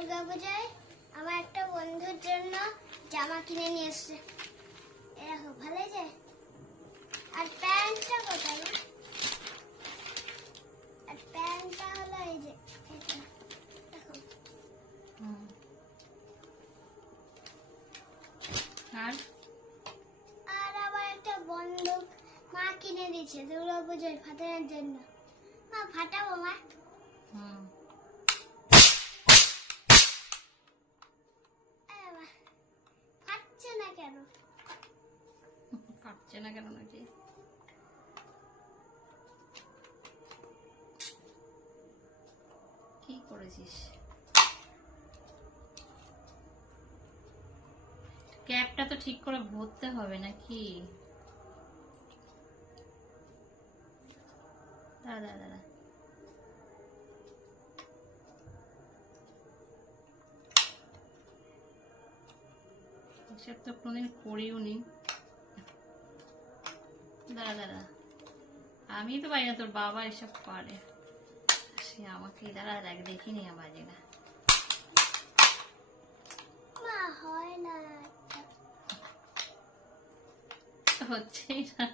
দুর্গাপূজায় আমার একটা বন্ধুর জন্য জামা কিনে নিয়ে এসছে। এরকম ভালো যে। আর প্যান্টটা কোথায় না? আর প্যান্টটা হলো এই যে এটা। দেখো। আর আবার একটা বন্দুক মা কিনে দিয়েছে দুর্গাপূজায় ফাটানোর জন্য। মা ফাটাবো মা? ফাটছে না কেন? ফাটছে না কেন নাকি? কি করেছিস? ক্যাপটা তো ঠিক করে ভরতে হবে নাকি? দাঁড়া দাঁড়া দাঁড়া, এসব তো কোনোদিন করিও নি। দাঁড়া দাঁড়া, আমি তো পারি না, তোর বাবা এসব পারে। সে আমাকে দাঁড়া দেখ, দেখিনি বাজে না। মা হয় না, হচ্ছেই না।